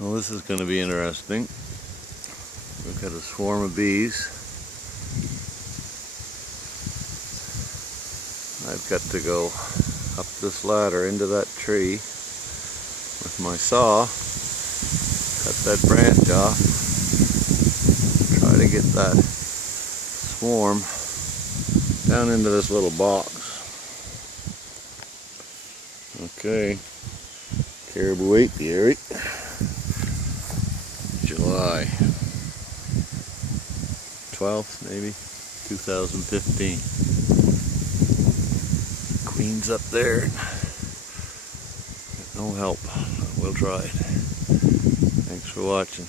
Well, this is going to be interesting. We've got a swarm of bees. I've got to go up this ladder into that tree with my saw, cut that branch off, try to get that swarm down into this little box. Okay, Caribou Apiary, July 12th, maybe 2015. Queen's up there. No help. We'll try it. Thanks for watching.